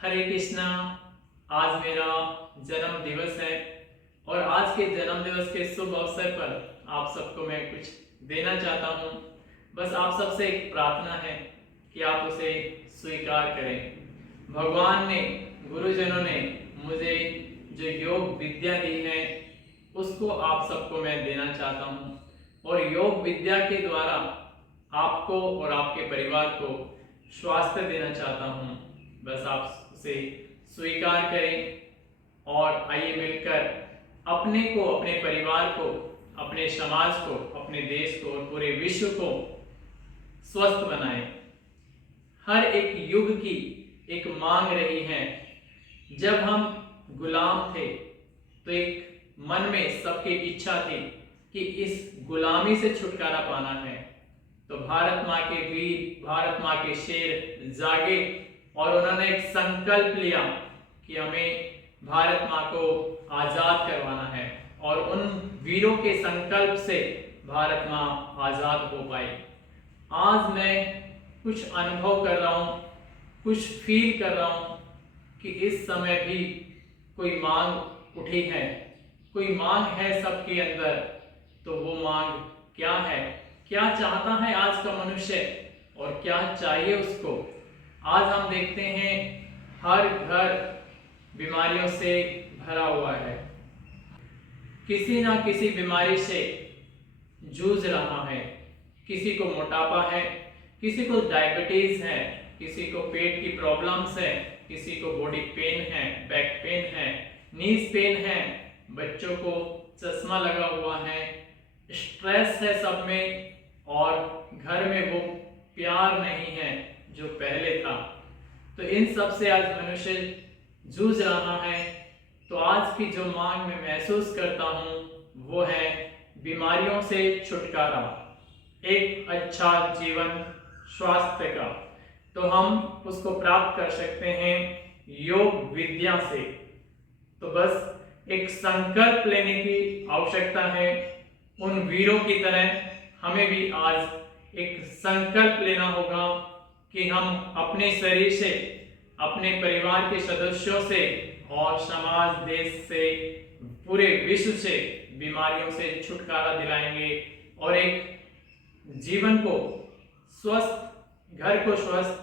हरे कृष्णा। आज मेरा जन्म दिवस है और आज के जन्म दिवस के शुभ अवसर पर आप सबको मैं कुछ देना चाहता हूँ। बस आप सबसे एक प्रार्थना है कि आप उसे स्वीकार करें। भगवान ने, गुरुजनों ने मुझे जो योग विद्या दी है उसको आप सबको मैं देना चाहता हूँ और योग विद्या के द्वारा आपको और आपके परिवार को स्वास्थ्य देना चाहता हूँ। बस आप उसे स्वीकार करें और आइए मिलकर अपने को, अपने परिवार को, अपने समाज को, अपने देश को और पूरे विश्व को स्वस्थ बनाएं। हर एक युग की एक मांग रही है। जब हम गुलाम थे तो एक मन में सबकी इच्छा थी कि इस गुलामी से छुटकारा पाना है। तो भारत माँ के वीर, भारत माँ के शेर जागे और उन्होंने एक संकल्प लिया कि हमें भारत माँ को आजाद करवाना है और उन वीरों के संकल्प से भारत माँ आजाद हो पाई। आज मैं कुछ अनुभव कर रहा हूँ, कुछ फील कर रहा हूँ कि इस समय भी कोई मांग उठी है, कोई मांग है सबके अंदर। तो वो मांग क्या है, क्या चाहता है आज का मनुष्य और क्या चाहिए उसको। आज हम देखते हैं हर घर बीमारियों से भरा हुआ है, किसी ना किसी बीमारी से जूझ रहा है। किसी को मोटापा है, किसी को डायबिटीज है, किसी को पेट की प्रॉब्लम्स है, किसी को बॉडी पेन है, बैक पेन है, नीज पेन है, बच्चों को चश्मा लगा हुआ है, स्ट्रेस है सब में और घर में वो प्यार नहीं है जो पहले था। तो इन सब से आज मनुष्य जूझ रहा है। तो आज की जो मांग मैं महसूस करता हूँ वो है बीमारियों से छुटकारा, एक अच्छा जीवन, स्वास्थ्य का। तो हम उसको प्राप्त कर सकते हैं योग विद्या से। तो बस एक संकल्प लेने की आवश्यकता है। उन वीरों की तरह हमें भी आज एक संकल्प लेना होगा कि हम अपने शरीर से, अपने परिवार के सदस्यों से और समाज, देश से, पूरे विश्व से बीमारियों से छुटकारा दिलाएंगे और एक जीवन को स्वस्थ, घर को स्वस्थ,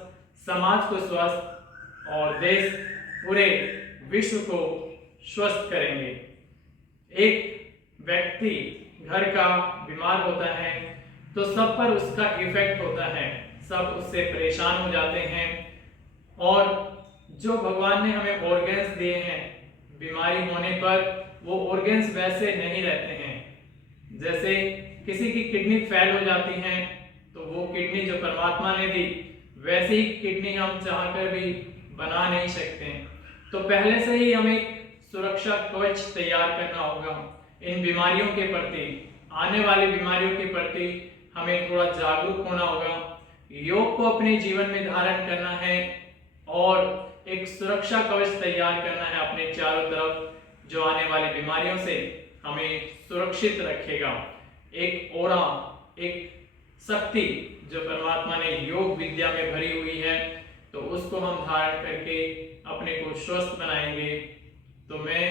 समाज को स्वस्थ और देश, पूरे विश्व को स्वस्थ करेंगे। एक व्यक्ति घर का बीमार होता है तो सब पर उसका इफेक्ट होता है, सब उससे परेशान हो जाते हैं और जो भगवान ने हमें ऑर्गन्स दिए हैं, बीमारी होने पर वो ऑर्गन्स वैसे नहीं रहते हैं। जैसे किसी की किडनी फेल हो जाती है तो वो किडनी जो परमात्मा ने दी वैसी किडनी हम चाहकर भी बना नहीं सकते। तो पहले से ही हमें सुरक्षा कवच तैयार करना होगा। इन बीमारियों के प्रति, आने वाली बीमारियों के प्रति हमें थोड़ा जागरूक होना होगा। योग को अपने जीवन में धारण करना है और एक सुरक्षा कवच तैयार करना है अपने चारों तरफ, जो आने वाली बीमारियों से हमें सुरक्षित रखेगा। एक ऑरा, एक शक्ति जो परमात्मा ने योग विद्या में भरी हुई है, तो उसको हम धारण करके अपने को स्वस्थ बनाएंगे। तो मैं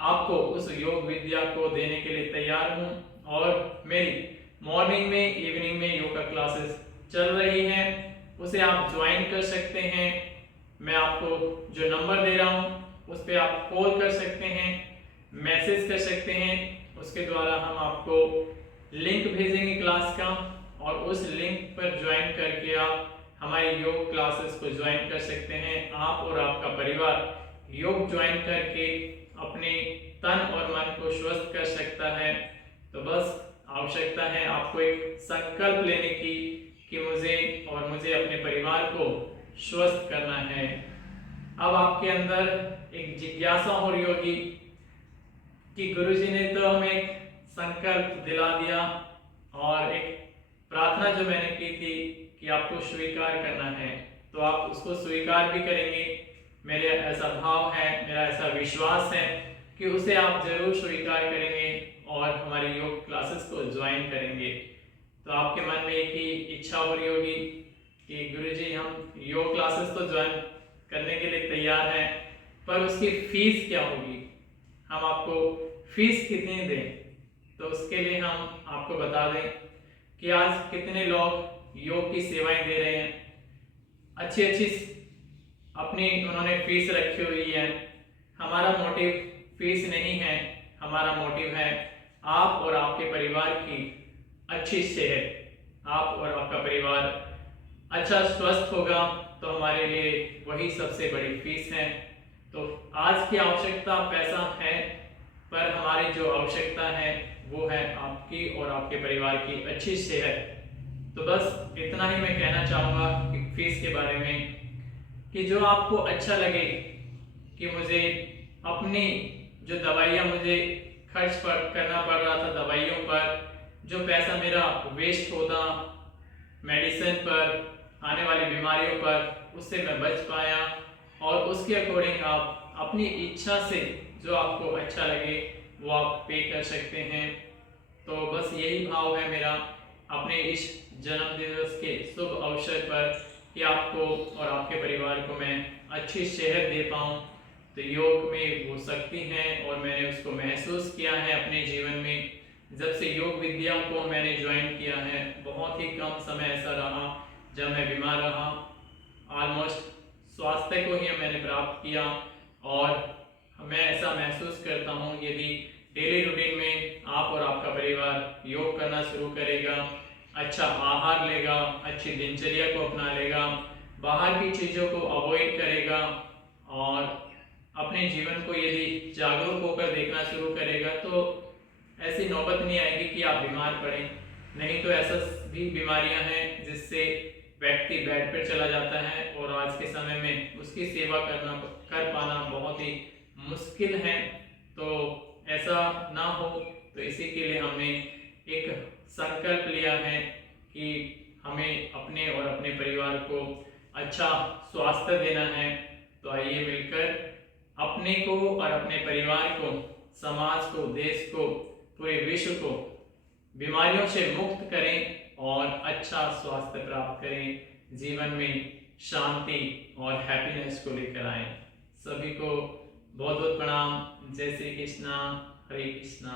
आपको उस योग विद्या को देने के लिए तैयार हूँ और मेरी मॉर्निंग में, इवनिंग में योगा क्लासेस चल रही हैं, उसे आप ज्वाइन कर सकते हैं। मैं आपको जो नंबर दे रहा हूँ उस पर आप कॉल कर सकते हैं, मैसेज कर सकते हैं। उसके द्वारा हम आपको लिंक भेजेंगे क्लास का और उस लिंक पर ज्वाइन करके आप हमारी योग क्लासेस को ज्वाइन कर सकते हैं। आप और आपका परिवार योग ज्वाइन करके अपने तन और मन को स्वस्थ कर सकता है। तो बस आवश्यकता है आपको एक संकल्प लेने की कि मुझे अपने परिवार को स्वस्थ करना है। अब आपके अंदर एक जिज्ञासा हो रही होगी कि गुरुजी ने तो हमें एक संकल्प दिला दिया और एक प्रार्थना जो मैंने की थी कि आपको स्वीकार करना है, तो आप उसको स्वीकार भी करेंगे। मेरे ऐसा भाव है, मेरा ऐसा विश्वास है कि उसे आप जरूर स्वीकार करेंगे और हमारी योग क्लासेस को ज्वाइन करेंगे। तो आपके मन में एक ही इच्छा हो रही होगी कि गुरुजी हम योग क्लासेस तो ज्वाइन करने के लिए तैयार हैं, पर उसकी फीस क्या होगी, हम आपको फीस कितनी दें, तो उसके लिए हम आपको बता दें कि आज कितने लोग योग की सेवाएं दे रहे हैं, अच्छी अच्छी अपनी उन्होंने फीस रखी हुई है। हमारा मोटिव फीस नहीं है, हमारा मोटिव है आप और आपके परिवार की अच्छी सेहत। आप और आपका परिवार अच्छा स्वस्थ होगा तो हमारे लिए वही सबसे बड़ी फीस है। तो आज की आवश्यकता पैसा है, पर हमारी जो आवश्यकता है वो है आपकी और आपके परिवार की अच्छी सेहत। तो बस इतना ही मैं कहना चाहूँगा कि फीस के बारे में, कि जो आपको अच्छा लगे कि मुझे अपनी जो दवाइयाँ मुझे खर्च करना पड़ रहा था दवाइयों पर, जो पैसा मेरा वेस्ट होता मेडिसिन पर, आने वाली बीमारियों पर, उससे मैं बच पाया, और उसके अकॉर्डिंग आप अपनी इच्छा से जो आपको अच्छा लगे वो आप पे कर सकते हैं। तो बस यही भाव है मेरा अपने इस जन्म दिवस के शुभ अवसर पर, कि आपको और आपके परिवार को मैं अच्छी सेहत दे पाऊँ। तो योग में वो शक्ति है और मैंने उसको महसूस किया है अपने जीवन में। जब से योग विद्या को मैंने ज्वाइन किया है, बहुत ही कम समय ऐसा रहा जब मैं बीमार रहा, ऑलमोस्ट स्वास्थ्य को ही मैंने प्राप्त किया। और मैं ऐसा महसूस करता हूँ यदि डेली रूटीन में आप और आपका परिवार योग करना शुरू करेगा, अच्छा आहार लेगा, अच्छी दिनचर्या को अपना लेगा, बाहर की चीज़ों को अवॉइड करेगा, और अपने जीवन को यदि जागरूक होकर देखना शुरू करेगा, तो ऐसी नौबत नहीं आएगी कि आप बीमार पड़ें। नहीं तो ऐसा भी बीमारियां हैं जिससे व्यक्ति बेड पर चला जाता है, और आज के समय में उसकी सेवा कर पाना बहुत ही मुश्किल है। तो ऐसा ना हो, तो इसी के लिए हमने एक संकल्प लिया है कि हमें अपने और अपने परिवार को अच्छा स्वास्थ्य देना है। तो आइए मिलकर अपने को और अपने परिवार को, समाज को, देश को, पूरे विश्व को बीमारियों से मुक्त करें और अच्छा स्वास्थ्य प्राप्त करें, जीवन में शांति और हैप्पीनेस को लेकर आए। सभी को बहुत बहुत प्रणाम। जय श्री कृष्णा, हरे कृष्णा।